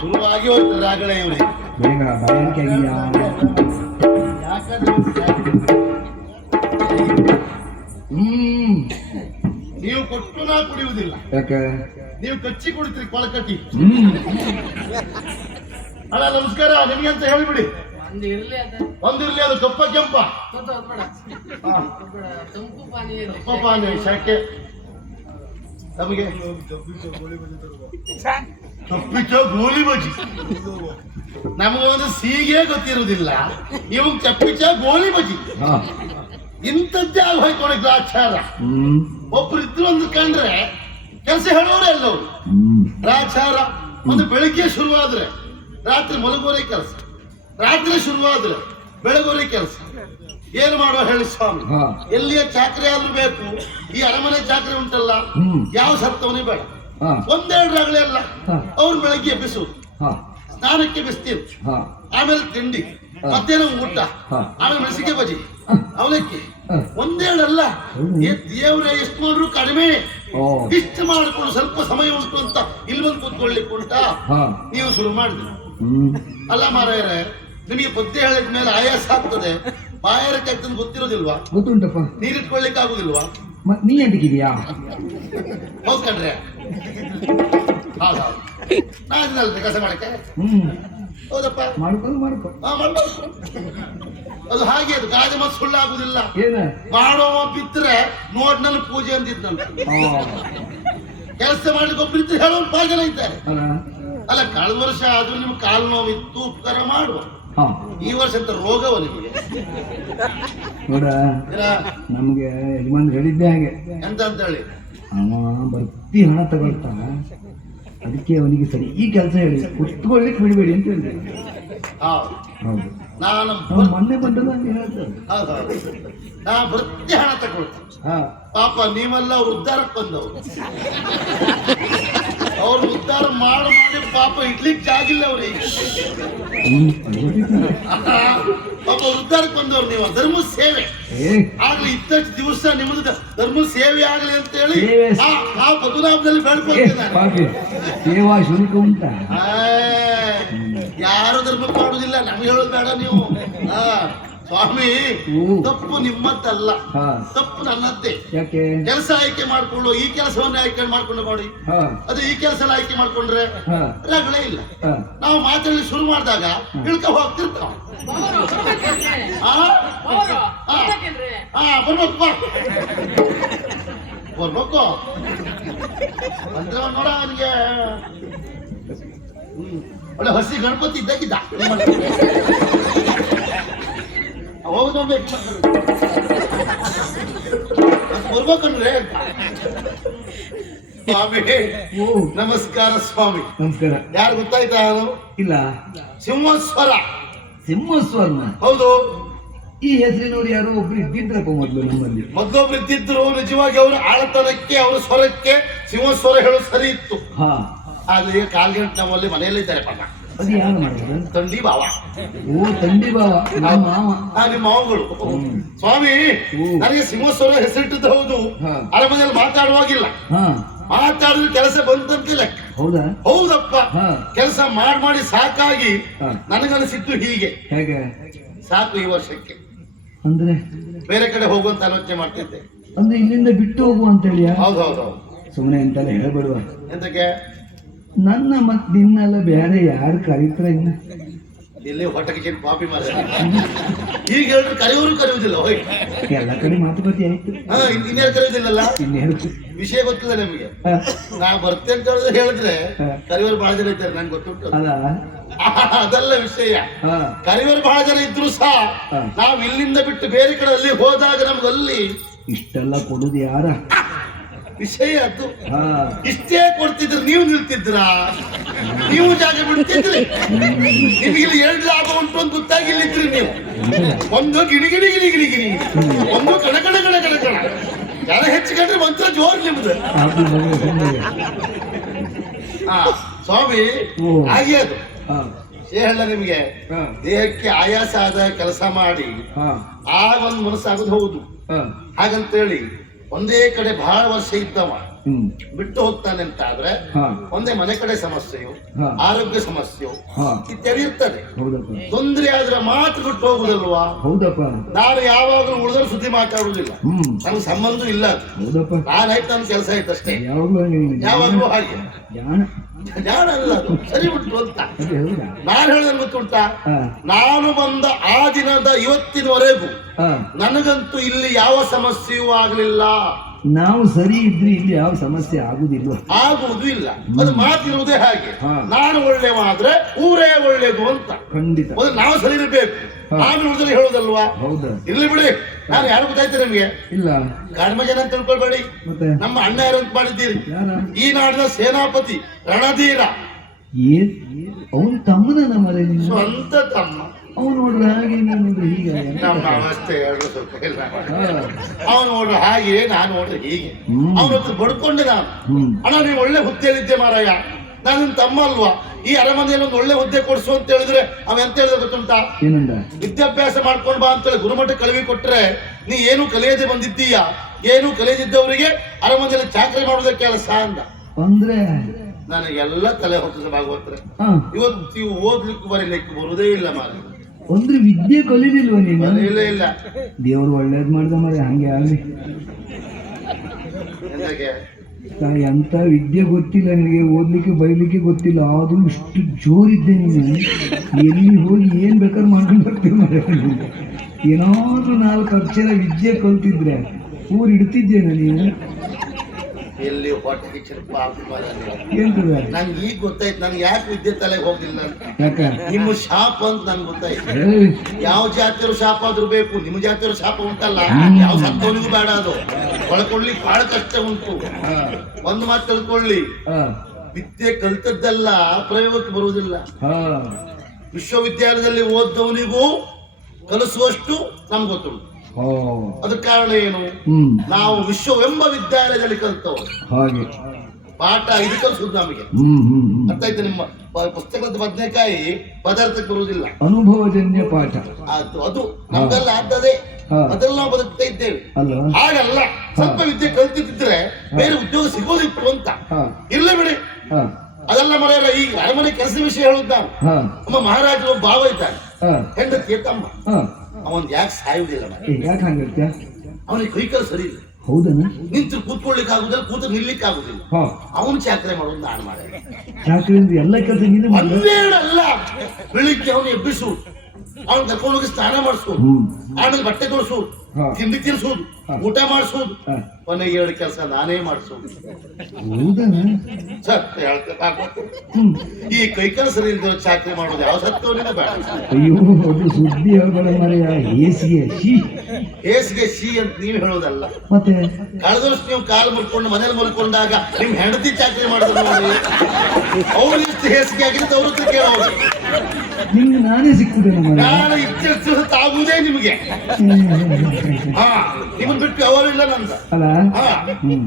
ಶುರುವಾಗಿ ಹೋಗ್ತದೆ ರಾಗಳೆ ಇವ್ರಿಗೆ ಬೇಗ ಬಾಯಾರಿಕೆ ಆಗಿದೆಯಾ? ನೀವು ಕೊಟ್ಟು ನಾ ಕುಡಿಯುವುದಿಲ್ಲ. ಯಾಕೆ? ನೀವು ಕಚ್ಚಿ ಕುಡಿತೀರಿ ಕೊಳಕಟ್ಟಿ. ಅಣ್ಣ ನಮಸ್ಕಾರ, ನಿಮ್ಗೆ ಅಂತ ಹೇಳಿಬಿಡಿ. ಒಂದಿರ್ಲಿ, ಅದು ಕಪ್ಪ ಕೆಂಪ ಪಾನಿ ಶಾಕೆ ನಮಗೆ ಕಪ್ಪಿಚೋ ಗೋಲಿ ಬಜಿ. ನಮಗೊಂದು ಸೀಗೆ ಗೊತ್ತಿರುವುದಿಲ್ಲ, ಇವ್ ಚಪ್ಪಿಚೋ ಗೋಲಿ ಬಜಿ ಇಂಥದ್ದೇ ಆಗ ಹೋಯ್ಕೊಳಕ್ ಆಚಾರ. ಒಬ್ರು ಇದ್ರು ಒಂದು ಕಂಡ್ರೆ ಕೆಲಸ ಹೇಳೋರೆ ಎಲ್ಲವರು ರಾಚಾರ. ಒಂದು ಬೆಳಿಗ್ಗೆ ಶುರುವಾದ್ರೆ ರಾತ್ರಿ ಮಲಗೋರೆ ಕೆಲಸ, ರಾತ್ರಿ ಶುರುವಾದ್ರೆ ಬೆಳಗೋರೆ ಕೆಲಸ. ಏನು ಮಾಡುವ ಹೇಳಿ ಸ್ವಾಮಿ? ಎಲ್ಲಿಯ ಚಾಕ್ರಿ ಆದ್ರೂ ಬೇಕು, ಈ ಅರಮನೆ ಚಾಕ್ರಿ ಉಂಟಲ್ಲ, ಯಾವ ಸತ್ತವನೇ ಬೇಡ. ಒಂದೆರಡು ರಗಳೆ ಅಲ್ಲ, ಅವ್ರು ಬೆಳಗ್ಗೆ ಎಬ್ಬಿಸುವುದು, ಸ್ನಾನಕ್ಕೆ ಬಿಸ್ತೀರು, ಆಮೇಲೆ ತಿಂಡಿ, ಮಧ್ಯಾಹ್ನ ಊಟ, ಆಮೇಲೆ ಮೆಣಸಿಗೆ ಬಜಿ, ಅವಲಕ್ಕಿ. ಒಂದೇಳಲ್ಲ, ದೇವ್ರೆ ಎಷ್ಟು ಮಾಡ್ರು ಕಡಿಮೆ. ಇಷ್ಟು ಮಾಡಿಕೊಂಡು ಸ್ವಲ್ಪ ಸಮಯ ಉಂಟು ಅಂತ ಇಲ್ಲಿ ಬಂದು ಕೂತ್ಕೊಳ್ಳಿಕ್ಕೆ ಉಂಟಾ? ನೀವು ಶುರು ಮಾಡಿದ್ರಿ ಅಲ್ಲ ಮಾರಾಯರೇ. ನಿಮಗೆ ಪದ್ಯ ಹೇಳಿದ ಮೇಲೆ ಆಯಾಸ ಆಗ್ತದೆ, ಬಾಯಾರಕ್ಕೆ ಆಗ್ತದೆ ಗೊತ್ತಿರೋದಿಲ್ವಾ? ಗೊತ್ತುಂಟಪ್ಪ. ನೀರಿಟ್ಕೊಳ್ಳಿಕ್ಕೆ ಆಗುದಿಲ್ವಾ? ನೀ ಎಂಟಿಗಿದ್ಯಾ? ಹೋಗ್ಕೊಂಡ್ರೆ ನಾಲ್ಕು ಕೆಲಸ ಮಾಡಕ್ಕೆ. ಹೌದಪ್ಪ, ಮಾಡ್ಕೊ. ಅದು ಹಾಗೆ, ಅದು ಗಾಜ ಮತ್ತು ಸುಳ್ಳಾಗುದಿಲ್ಲ. ಮಾಡೋವ ಬಿದ್ರೆ ನೋಡ್ನಲ್ಲಿ ಪೂಜೆ ಅಂದಿದ್ನಂತ. ಕೆಲಸ ಮಾಡ್ಲಿಕ್ಕೆ ಒಬ್ಬರಿದ್ರೆ ಹೇಳೋರು ಭಾಳ ಜನ ಇದ್ದಾರೆ. ಅಲ್ಲ, ಕಳೆದ ವರ್ಷ ಆದ್ರೂ ನಿಮ್ಗೆ ಕಾಲು ನೋವಿತ್ತು, ಉಪಕಾರ ಮಾಡುವ. ಈ ವರ್ಷ ಅಂತ ರೋಗವ ನಿಮಗೆ? ನೋಡ, ನಮ್ಗೆ ಯಜಮಾನ್ ಹೇಳಿದ್ದೆ ಹಾಗೆ. ಎಂತ ಅಂತ ಹೇಳಿ? ಅವ ಬರ್ತಿ ಹಣ ತಗೊಳ್ತಾ, ಅದಕ್ಕೆ ಅವನಿಗೆ ಸರಿ ಈ ಕೆಲಸ ಹೇಳಿ ಕುತ್ಕೊಳ್ಳಿಕ್ಕೆ ಬಿಡಬೇಡಿ ಅಂತ ಹೇಳಿದೆ. ಹೌದು, ನಾನು ಮೊನ್ನೆ ಬಂದದ ಅಂತ ಹೇಳ್ತಾರೆ. ನಾ ಭರ್ತಿ ಹಣ ತಗೊಳ್ತೇನೆ. ಪಾಪ ನೀವೆಲ್ಲ ಅವ್ರು ಉದ್ಧಾರಕ್ಕೆ ಬಂದವರು. ಅವ್ರು ಉದ್ಧಾರ ಮಾಡಿ ಪಾಪ ಇಡ್ಲಿಕ್ಕೆ ಜಾಗಿಲ್ಲ ಅವ್ರಿಗೆ. ಪಾಪ ಉದ್ಧಾರಕ್ಕೆ ಬಂದವ್ರು ನೀವು. ಧರ್ಮ ಸೇವೆ ಆಗ್ಲಿ, ಇತ್ತಷ್ಟು ದಿವಸ ನಿಮ್ಮದು ಧರ್ಮ ಸೇವೆ ಆಗ್ಲಿ ಅಂತ ಹೇಳಿ ಆ ಪದ್ಮನಾಭದಲ್ಲಿ ಬೇಡ್ಕೊಳ್ತೇನೆ. ಸೇವಾ ಶುಲ್ಕ ಉಂಟ. ಯಾರು ಧರ್ಮ ಮಾಡುದಿಲ್ಲ, ನಮ್ಗೆ ಹೇಳೋದು ಬೇಡ ನೀವು. ಸ್ವಾಮಿ, ತಪ್ಪು ನಿಮ್ಮದ್ದಲ್ಲ, ತಪ್ಪು ನನ್ನದ್ದೇ. ಕೆಲಸ ಆಯ್ಕೆ ಮಾಡ್ಕೊಂಡು ಈ ಕೆಲಸವನ್ನೇ ಆಯ್ಕೆ ಮಾಡ್ಕೊಂಡು ಮಾಡಿ, ಅದು ಈ ಕೆಲಸ ಆಯ್ಕೆ ಮಾಡ್ಕೊಂಡ್ರೆ ರಗಳೇ ಇಲ್ಲ. ನಾವು ಮಾತಾಡಲಿ ಶುರು ಮಾಡಿದಾಗ ಇಳ್ಕ ಹೋಗ್ತಿರ್ತಾವ. ಬರ್ಬೇಕು ಅಂದ್ರೆ ನೋಡ, ಅವನಿಗೆ ಒಳ್ಳೆ ಹಸಿ ಗಣಪತಿ ಇದ್ದಾಗಿದ್ದ. ಬರ್ಬೇಕಂದ್ರೆ ಸ್ವಾಮಿ ನಮಸ್ಕಾರ. ಸ್ವಾಮಿ ನಮಸ್ಕಾರ. ಯಾರು ಗೊತ್ತಾಯ್ತಾ? ಇಲ್ಲ. ಸಿಂಹಸ್ವರ. ಸಿಂಹಸ್ವರ? ಹೌದು. ಈ ಹೆಸರು ನೋಡಿ ಯಾರೋ ಒಬ್ರು ಇದ್ದಿದ್ರಪ್ಪ ಮೊದ್ಲು ನಮ್ಮಲ್ಲಿ. ಮೊದ್ಲೊಬ್ರು ಇದ್ದಿದ್ರು. ನಿಜವಾಗಿ ಅವರು ಆಳತನಕ್ಕೆ, ಅವರ ಸ್ವರಕ್ಕೆ ಸಿಂಹಸ್ವರ ಹೇಳೋದು ಸರಿ ಇತ್ತು. ಆದ್ರೆ ಕಾಲ್ಗಂಟು ನಮ್ಮಲ್ಲಿ ಮನೆಯಲ್ಲಿದ್ದಾರೆ ಪಾಪ. ಅದು ಯಾರು ಮಾಡಿದ್ರು? ತಂಡಿ ಬಾವ. ತಂಡಿ ಬಾವ ನಿಮ್ಮ ಮಾವುಗಳು. ಸ್ವಾಮಿ, ನನಗೆ ಸಿಂಹಸ್ವರ ಹೆಸರಿಟ್ಟದ್ದು ಹೌದು. ಅರಮನೆಯಲ್ಲಿ ಮಾತಾಡುವಾಗಿಲ್ಲ, ಮಾತಾಡಿದ್ರೆ ಕೆಲಸ ಬಂತಂತ ಲೆಕ್ಕ. ಹೌದಾ? ಹೌದಪ್ಪ. ಕೆಲಸ ಮಾಡಿ ಸಾಕಾಗಿ ನನಗನಿಸಿದ್ದು ಹೀಗೆ, ಹೇಗೆ ಸಾಕು ಈ ವರ್ಷಕ್ಕೆ ಅಂದ್ರೆ ಬೇರೆ ಕಡೆ ಹೋಗುವಂತ ಆಲೋಚನೆ ಮಾಡ್ತಿದ್ದೆ. ಅಂದ್ರೆ ಇಲ್ಲಿಂದ ಬಿಟ್ಟು ಹೋಗುವ ಅಂತ ಹೇಳಿ? ಹೌದೌದು. ಸುಮ್ಮನೆ ಎಂತೆಲ್ಲ ಹೇಳ್ಬೇಡುವ. ಎಂತಕ್ಕೆ? ನನ್ನ ಮತ್ ನಿನ್ನೆಲ್ಲ ಬೇರೆ ಯಾರು ಕರೀತಾರೆ? ಇನ್ನ ಇಲ್ಲಿ ಹೊಟ್ಟಕ್ಕೆ ಪಾಪಿ ಮಾರ. ಈಗ ಹೇಳಿದ್ರೆ ಕರೆಯುವುದಿಲ್ಲ. ಹೋಯ್, ಎಲ್ಲ ಕಡೆ ಮಾತುಕತೆ ಆಯ್ತು. ಇನ್ನೇನು ಕರೆಯುವುದಿಲ್ಲಲ್ಲ? ಇನ್ನೇನು ವಿಷಯ ಗೊತ್ತಿಲ್ಲ ನಿಮಗೆ. ನಾ ಬರ್ತೇನೆ ಅಂತ ಹೇಳಿದ್ರೆ ಕರೆಯೋರು ಬಹಳ ಜನ ಇದ್ದಾರೆ, ನಂಗೆ ಗೊತ್ತುಂಟು. ಅದಲ್ಲ ವಿಷಯ. ಕರೆಯೋರು ಬಹಳ ಜನ ಇದ್ರು ಸಹ ನಾವು ಇಲ್ಲಿಂದ ಬಿಟ್ಟು ಬೇರೆ ಕಡೆ ಅಲ್ಲಿ ಹೋದಾಗ ನಮ್ಗಲ್ಲಿ ಇಷ್ಟೆಲ್ಲ ಕೊಡುದು ಯಾರ ವಿಷಯ? ಅದು ಇಷ್ಟೇ ಕೊಡ್ತಿದ್ರು, ನೀವು ನಿಲ್ತಿದ್ರ, ನೀವು ಜಾಗ ಬಿಡ್ತಿದ್ರಿ. ನಿಮಗೆ ಇಲ್ಲಿ 2 ಲಾಭ ಉಂಟು ಅಂತ ಗೊತ್ತಾಗಿ ಇಲ್ಲಿದ್ರಿ ನೀವು. ಒಂದು ಗಿಣಿ ಗಿಣಿ ಗಿಣಿ ಗಿಣಿ ಗಿಣಿ, ಒಂದು ಕಣ ಕಣ ಕಣ ಕಣ ಕಣ. ಜನ ಹೆಚ್ಚಿಕೊಂಡ್ರೆ ಮಂತ್ರ ಜೋರ್ ನಿಮ್ದು. ಸ್ವಾಮಿ, ಹಾಗೆ ಅದು ಹೇಳ ನಿಮ್ಗೆ. ದೇಹಕ್ಕೆ ಆಯಾಸ ಆದ ಕೆಲಸ ಮಾಡಿ ಆಗ ಒಂದು ಮನಸ್ಸಾಗೋದು ಹೌದು. ಹಾಗಂತೇಳಿ ಒಂದೇ ಕಡೆ ಬಹಳ ವರ್ಷ ಇದ್ದವ ಬಿಟ್ಟು ಹೋಗ್ತಾನೆ ಅಂತ ಆದ್ರೆ ಹಾ ಒಂದೇ ಮನೆ ಕಡೆ ಸಮಸ್ಯೆಯು, ಹಾ. ಆರೋಗ್ಯ ಸಮಸ್ಯೆಯು ಹಾ ಇತ್ಯಾದಿ ಇರ್ತದೆ. ಹೌದಪ್ಪ ತೊಂದರೆ ಆದ್ರೆ ಮಾತು ಬಿಟ್ಟು ಹೋಗುದಲ್ವಾ? ಹೌದಪ್ಪ ನಾನು ಯಾವಾಗಲೂ ಉಳಿದ್ರೆ ಸುದ್ದಿ ಮಾತಾಡುವುದಿಲ್ಲ, ನಮ್ಗೆ ಸಂಬಂಧ ಇಲ್ಲ ಅದು. ಹೌದಪ್ಪ ನಾನಾಯ್ತು ನನ್ನ ಕೆಲಸ ಆಯ್ತು ಅಷ್ಟೇ. ಯಾವಾಗ್ಲೂ ಯಾವಾಗಲೂ ಹಾಗೆ ಜಾಣ ಜಾಣ ಅಲ್ಲ, ಅದು ಸರಿ ಬಿಟ್ಟು ಅಂತ ಅದೇ ಹೌದಾ ನಾನು ಹೇಳಿದ್ರೆ ಗೊತ್ತುಂಟಾ, ಹಾ ನಾನು ಬಂದ ಆ ದಿನದ ಇವತ್ತಿನವರೆಗೂ ಹಾ ನನಗಂತೂ ಇಲ್ಲಿ ಯಾವ ಸಮಸ್ಯೆಯೂ ಆಗಲಿಲ್ಲ, ನಾವು ಸರಿ ಇದ್ರೆ ಇಲ್ಲಿ ಯಾವ ಸಮಸ್ಯೆ ಆಗುದಿಲ್ಲ, ಆಗುವುದು ಇಲ್ಲ. ಅದು ಮಾತಿರುವುದೇ ಹಾಗೆ. ಹಾ. ನಾನು ಒಳ್ಳೆವಾದ್ರೆ ಊರೇ ಒಳ್ಳೇದು ಅಂತ. ಖಂಡಿತ ಮೊದಲು ನಾವು ಸರಿ ಇರಬೇಕು, ಹಾ. ಆಮೇಲೆ ಉಳಿದ್ರೆ ಹೇಳೋದಲ್ವಾ? ಹೌದಾ ಇರ್ಲಿ ಬಿಡಿ, ನಾನು ಯಾರು ಗೊತ್ತಾಯ್ತು ನಿಮ್ಗೆ? ಇಲ್ಲ ಕಡಿಮೆ ಜನ ಅಂತ ತಿಳ್ಕೊಳ್ಬೇಡಿ. ಮತ್ತೆ ನಮ್ಮ ಅಣ್ಣ ಯಾರು ಅಂತ ಮಾಡಿದ್ದೀರಿ, ಯಾರ ಈ ನಾಡಿನ ಸೇನಾಪತಿ ರಣಧೀರ, ಏನ್ ಅವನ್ ತಮ್ಮನ ನಮ್ಮನೆ ಸ್ವಂತ ತಮ್ಮ. ಅವನು ನೋಡ್ರೆ ಹಾಗೆ ನಾನು ನೋಡ್ರೆ ಹೀಗೆ ನಮ್ಮ ಅವಸ್ಥೆ ಹೇಳಲು ಸ್ವಲ್ಪ ಇಲ್ಲ. ಹಾ. ಅವನು ನೋಡ್ರೆ ಹಾಗೆ, ನಾನು ನೋಡ್ರೆ ಹೀಗೆ. ಅವನ ಹತ್ರ ಬಡ್ಕೊಂಡೆ ನಾನು, ಹ್ಮ್ ಅಣ್ಣ ನೀವು ಒಳ್ಳೆ ಹುದ್ದೆಯಲ್ಲಿದ್ದೆ ಮಾರಾಯ, ನಾನು ನಿನ್ ತಮ್ಮ ಅಲ್ವಾ, ಈ ಅರಮನೆಯಲ್ಲಿ ಒಂದು ಒಳ್ಳೆ ಹುದ್ದೆ ಕೊಡ್ಸು ಅಂತ ಹೇಳಿದ್ರೆ ಅವ ಎಂತ ಹೇಳಿದ್ರೆ ಗೊತ್ತುಂಟಾ? ಏನಂದ ವಿದ್ಯಾಭ್ಯಾಸ ಮಾಡ್ಕೊಂಡು ಬಾ ಅಂತೇಳಿ ಗುರುಮಠ ಕಳುವಿ ಕೊಟ್ರೆ ನೀ ಏನು ಕಲಿಯದೆ ಬಂದಿದ್ದೀಯ, ಏನು ಕಲಿಯದಿದ್ದವರಿಗೆ ಅರಮನೆಯಲ್ಲಿ ಚಾಕರಿ ಮಾಡುವುದೇ ಕೆಲಸ ಅಂದ. ಅಂದ್ರೆ ನನಗೆಲ್ಲ ತಲೆ ಹೊತ್ತಿದ ಭಾಗವತ್ರೆ. ಹಾ ಇವತ್ತು ಇವು ಓದ್ಲಿಕ್ಕೆ ಬರೀಲಿಕ್ಕೆ ಬರುವುದೇ ಇಲ್ಲ ಮಾರ, ಅಂದ್ರೆ ವಿದ್ಯೆ ಕಲಿಲಿಲ್ವ ನೀನು? ಇಲ್ಲ ಇಲ್ಲ. ದೇವ್ರು ಒಳ್ಳೇದ್ ಮಾಡ್ದ ಮರೆ ಹಂಗೆ ಆಗ್ಲಿ. ಎಂತಕ್ಕೆ? ಎಂತ ವಿದ್ಯೆ ಗೊತ್ತಿಲ್ಲ ನಿನಗೆ, ಓದ್ಲಿಕ್ಕೆ ಬೈಲಿಕ್ಕೆ ಗೊತ್ತಿಲ್ಲ, ಆದ್ರೂ ಇಷ್ಟು ಜೋರಿದ್ದೆ ನೀನು. ಎಲ್ಲಿ ಹೋಗಿ ಏನ್ ಬೇಕಾದ್ರೂ ಮಾಡ್ಕೊಂಡು ಬರ್ತೀವಿ ಮರೆ. ಏನಾದ್ರೂ 4 ಅಕ್ಷರ ವಿದ್ಯೆ ಕಲ್ತಿದ್ರೆ ಊರ್ ಇಡ್ತಿದ್ದೇನೆ ನೀನು. ಎಲ್ಲಿ ಹೊಟ್ಟೆ ಕಿಚ್ಚರ ಪಾಪ ಏನ್ತದ ನಂಗೆ ಈಗ ಗೊತ್ತಾಯ್ತು, ನನ್ಗೆ ಯಾಕೆ ವಿದ್ಯೆ ತಲೆಗೆ ಹೋಗಿಲ್ಲ ಅಂತ. ಯಾಕ ನಿಮ್ಮ ಶಾಪ ಅಂತ ನನ್ಗೆ ಗೊತ್ತಾಯ್ತು. ಏಯ್, ಯಾವ ಜಾತಿಯವರು ಶಾಪ ಆದ್ರೂ ಬೇಕು, ನಿಮ್ಮ ಜಾತಿಯವರು ಶಾಪ ಉಂಟಲ್ಲ, ಯಾವ ಸತ್ತವನಿಗೂ ಬೇಡ. ಅದು ಒಳಕೊಡ್ಲಿಕ್ಕೆ ಬಹಳ ಕಷ್ಟ ಉಂಟು. ಹಾ, ಒಂದು ಮಾತು ತಿಳ್ಕೊಳ್ಳಿ, ಹಾ, ವಿದ್ಯೆ ಕಲಿತದ್ದೆಲ್ಲ ಪ್ರಯೋಗಕ್ಕೆ ಬರುವುದಿಲ್ಲ. ಹಾ. ವಿಶ್ವವಿದ್ಯಾಲಯದಲ್ಲಿ ಓದ್ದವನಿಗೂ ಕಲಿಸುವಷ್ಟು ನಮ್ಗೆ ಗೊತ್ತುಂಟು. ಓ, ಅದಕ್ಕೆ ಕಾರಣ ಏನು? ನಾವು ವಿಶ್ವವೆಂಬ ವಿದ್ಯಾಲಯದಲ್ಲಿ ಕಲಿತವರು. ಹಾಗೆ ಪಾಠ ಇದು ಕಲಿಸುದು ನಮಗೆ. ಅರ್ಥ ಆಯ್ತು? ನಿಮ್ಮ ಪುಸ್ತಕದ ಬದನೆಕಾಯಿ ಪದಾರ್ಥಕ್ಕೆ ಬರುವುದಿಲ್ಲ, ಅನುಭವಜನ್ಯ ಪಾಠ ಅದು ನಮ್ಗೆಲ್ಲ ಆದ್ದದೇ. ಹಾ. ಅದೆಲ್ಲ ನಾವು ಬದುಕ್ತಾ ಇದ್ದೇವೆ. ಅಲ್ಲ ಹಾಗಲ್ಲ, ಸ್ವಲ್ಪ ವಿದ್ಯೆ ಕಲ್ತಿದ್ರೆ ಬೇರೆ ಉದ್ಯೋಗ ಸಿಗೋದಿತ್ತು ಅಂತ. ಹಾ, ಇರ್ಲಿ ಬಿಡಿ, ಹಾ, ಅದೆಲ್ಲ ಮರೆಯಲ್ಲ. ಈಗ ಅರಮನೆ ಕೆಲಸ ವಿಷಯ ಹೇಳುದು ನಾನು. ಹಾ, ನಮ್ಮ ಮಹಾರಾಜರು ಒಬ್ಬ ಭಾವ ಇದ್ದಾನೆ, ಹಾ, ಹೆಂಡತಿಯ ತಮ್ಮ. ಹಾ. ಅವನ್ ಯಾಕೆ ಸಾಯುವುದಿಲ್ಲ ಮಾರ್ರೆ? ಯಾಕೆ ಹಂಗಿರ್ತ್ಯಾ? ಅವನಿಗೆ ಕೈಕಾಲು ಸರಿ ಇಲ್ಲ, ಹೌದನ? ನಿಂತು ಕೂತ್ಕೊಳ್ಳಿಕ್ಕೆ ಆಗುದಿಲ್ಲ, ಕೂತು ನಿಲ್ಲಿಕ್ಕೆ ಆಗುದಿಲ್ಲ. ಹಾ, ಅವನು ಚಾಕರಿ ಮಾಡೋದು ನಾನು ಮಾಡ. ಯಾಕಂದ್ರೆ ಎಲ್ಲ ಕೆಲಸ ನೀನು ಮಾಡ. ಒಂದೇಳಲ್ಲ, ಬೆಳಿಗ್ಗೆ ಅವನು ಎಬ್ಬಿಸು, ಅವನು ಕರ್ಕೊಂಡು ಹೋಗಿ ಸ್ನಾನ ಮಾಡಿಸೋದು, ಆಮೇಲೆ ಬಟ್ಟೆ ತೊಳಸೋದು, ಹಾ. ತಿಂಡಿ ತಿನ್ಸೋದು, ಊಟ ಮಾಡಿಸೋದು, ಹಾ. ಕೊನೆಗೆ 2 ಕೆಲಸ ನಾನೇ ಮಾಡಿಸೋದು. ಹೌದನ? ಸತ್ಯ ಹೇಳ್ತೇನೆ, ಹ್ಮ್. ಈ ಕೈಕಾಲು ಸರಿ ಇಲ್ದಿರೋ ಚಾಕರಿ ಮಾಡೋದು ಯಾವ ಸತ್ಯವನಿಗೂ ಬೇಡ. ಅಯ್ಯೋ, ಅದು ಸುದ್ದಿ ಹೇಳ್ಬೇಡ ಮರೆಯ. ಹೇಸಿಗೆ ಶೀ. ಹೇಸಿಗೆ ಶೀ ಅಂತ ನೀವು ಹೇಳೋದಲ್ಲ. ಮತ್ತೆ ಕಳೆದ ವರ್ಷ ನೀವು ಕಾಲು ಮುರ್ಕೊಂಡು ಮನೇಲಿ ಮಲ್ಕೊಂಡಾಗ ನಿಮ್ ಹೆಂಡತಿ ಚಾಕರಿ ಮಾಡಿದ್ರು ನೋಡಿ, ಅವ್ರು ಇಷ್ಟು ಹೇಸಿಗೆ ಆಗಿದ್ದು ಅವ್ರ ಹತ್ರ ಕೇಳೋದು. ನಿಮ್ಗೆ ನಾನೇ ಸಿಕ್ಕುದೇನ ಮರೆ? ನಾನು ಇಷ್ಟು ತಾಗುವುದೇ ನಿಮಗೆ. ಹಾ, ನಿಮ್ಮನ್ ಬಿಟ್ಟು ಅವರು ಇಲ್ಲ ನಂದ. ಅಲ್ಲ. ಹಾ, ಹ್ಮ್.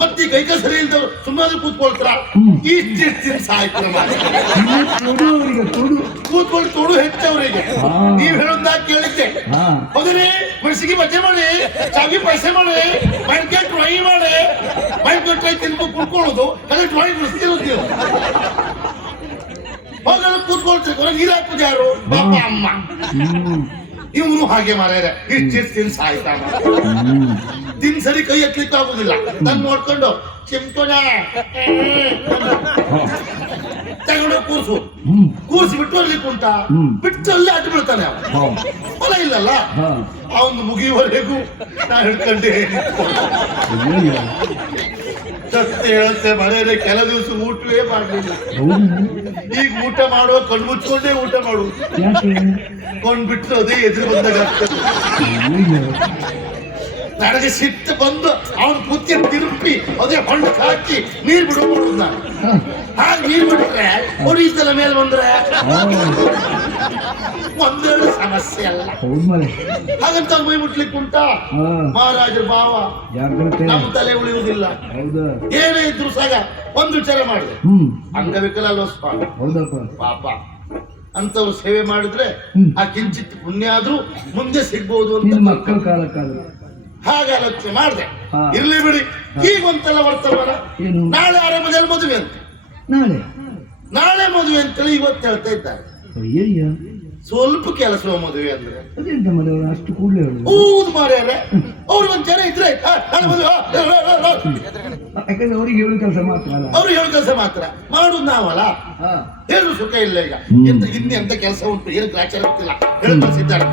ಮತ್ತೆ ಈ ಕೈಕಾಲು ಸರಿ ಇಲ್ದವ್ರು ಸುಮ್ಮನೆ ಕೂತ್ಕೊಳ್ತಾರ, ಇಷ್ಟು ಸಾಯ್ತಾರ. ಕೊಡು ಅವ್ರಿಗೆ, ಕೊಡು. ಕೂತ್ಕೊಂಡು ತೊಡು ಹೆಚ್ಚವರಿಗೆ. ಹಾ. ನೀವ್ ಹೇಳೋದ ಕೇಳಿದ್ದೆ. ಹಾ, ಹೌದ್ರಿ, ಮೆಣಸಿಗೆ ಮಜ್ಜೆ ಮಾಡಿ, ಚಾಗಿ ಪೈಸೆ ಮಾಡಿ, ಮಣ್ಕೆ ಡ್ರೈ ಮಾಡಿ, ಮಣ್ಕೆ ಡ್ರೈ ತಿನ್ಕೊಂಡು ಕುಡ್ಕೊಳ್ಳೋದು, ಕಲೆ ಡ್ರೈ ಬಿಡಿಸ್ತಿರೋದು. ಹೋಗಲ್ಲ ಕೂತ್ಕೊಳ್ತೀವಿ, ನೀರು ಹಾಕುದು ಯಾರು? ಪಾಪ ಅಮ್ಮ. ಹ್ಮ್, ಇವನು ಹಾಗೆ ಮಾರ್ಯಾರ, ಇಷ್ಟು ತಿನ್ ಸಾಯ್ತಾನ. ಹ್ಮ್. ತಿನ್ ಸರಿ ಕೈ ಎತ್ತಲಿಕ್ಕೆ ಆಗುದಿಲ್ಲ. ನನ್ ನೋಡ್ಕೊಂಡು ಚಿಮ್ಕೋಣ ತಗೊಂಡು ಕೂರ್ಸು, ಹ್ಮ್. ಕೂರ್ಸಿ ಬಿಟ್ಟು ಬರ್ಲಿಕ್ಕೆ ಉಂಟಾ? ಬಿಟ್ಟು ಅಲ್ಲೇ ಅಡ್ಡು ಬೀಳ್ತಾನೆ ಅವ. ಹಾ, ಹೊಲ ಇಲ್ಲಲ್ಲ, ಹಾ. ಅವನು ಮುಗಿಯುವವರೆಗೂ ನಾ ಹಿಡ್ಕೊಂಡೆ. ಅಯ್ಯಯ್ಯೋ. ಸತ್ಯ ಹೇಳುತ್ತೆ ಮನೆಯಲ್ಲಿ ಕೆಲ ದಿವಸ ಊಟವೇ ಮಾಡಲಿಲ್ಲ. ಹೌದನ? ಈಗ ಊಟ ಮಾಡುವ ಕಣ್ಣು ಮುಚ್ಕೊಂಡೇ ಊಟ ಮಾಡುವುದು. ಯಾಕೆ? ಕೊಂಡ್ಬಿಟ್ರೆ ಅದೇ ಎದುರು ಬಂದಾಗ ಆಗ್ತದೆ. ಅಯ್ಯಯ್ಯೋ. ನನಗೆ ಸಿಟ್ಟು ಬಂದು ಅವನ ಕುತ್ತಿಗೆ ತಿರುಪಿ ಅದೇ ಹೊಂಡ ಹಾಕಿ ನೀರ್ ಬಿಡು ಮಾಡುದು ನಾನು. ಹಾ, ಹಾಗೆ ನೀರ್ ಬಿಟ್ರೆ ಹೊಡೀತಲ್ಲ ಮೇಲೆ ಬಂದ್ರೆ ಹಾ. ಒಂದೆರಡು ಸಮಸ್ಯೆ ಅಲ್ಲ. ಹೌದ್ ಮರೆ. ಹಾಗಂತ ಮೈ ಮುಟ್ಲಿಕ್ಕೆ ಉಂಟಾ? ಹಾ, ಮಹಾರಾಜರ ಭಾವ, ಜಾಗ್ರತೆ. ನಮ್ಮ ತಲೆ ಉಳಿಯುವುದಿಲ್ಲ. ಹೌದಾ? ಏನೇ ಇದ್ರು ಸಾಗ ಒಂದು ವಿಚಾರ ಮಾಡಿದೆ, ಹ್ಮ್. ಅಂಗವಿಕಲ ಅಲ್ವ ಸ್ವಾಮಿ, ಹೌದಪ್ಪ. ಪಾಪ ಅಂತವ್ರು ಸೇವೆ ಮಾಡಿದ್ರೆ ಆ ಕಿಂಚಿತ್ ಪುಣ್ಯ ಆದ್ರೂ ಮುಂದೆ ಸಿಗ್ಬಹುದು ಅಂತ. ನಿನ್ನ ಮಕ್ಕಳ ಕಾಲಕ್ಕಾದ್ರೆ ಹಾಗೆ ಆಲೋಚನೆ ಮಾಡಿದೆ. ಹಾ. ಇರ್ಲಿ ಬಿಡಿ, ಈಗ ಒಂತೆಲ್ಲ ಬರ್ತಲ್ವಲ್ಲ, ಏನು ನಾಳೆ ಆರಂಭದಲ್ಲಿ ಮದುವೆ ಅಂತ, ನಾಳೆ ನಾಳೆ ಮದುವೆ ಅಂತೇಳಿ ಇವತ್ತು ಹೇಳ್ತಾ ಇದ್ದಾರೆ. ಅಯ್ಯಯ್ಯ ಸ್ವಲ್ಪ ಕೆಲಸವ ಮದುವೆ ಅಂದ್ರೆ ಅದೆಂತ ಮದುವೆ ಅಷ್ಟು ಕೂಡಲೇ ಹೇಳುದು ಊದು ಮಾಡ್ಯಾರೆ. ಅವ್ರಿಗೆ ಒಂದ್ ಜನ ಇದ್ರೆ ನಾಳೆ ಮದುವೆ, ಯಾಕಂದ್ರೆ ಅವ್ರಿಗೆ ಹೇಳು ಕೆಲಸ ಮಾತ್ರ ಅಲ್ಲ. ಅವ್ರು ಹೇಳೋ ಕೆಲಸ ಮಾತ್ರ ಮಾಡುದು ನಾವಲ್ಲ. ಹಾ. ಏನು ಸುಖ ಇಲ್ಲ ಈಗ. ಎಂತ ಕೆಲಸ ಉಂಟು, ಏನು ಗ್ರಾಚಾರ ಗೊತ್ತಿಲ್ಲ, ಹೇಳಿ ಕಳಿಸಿದ್ದಾರೆ.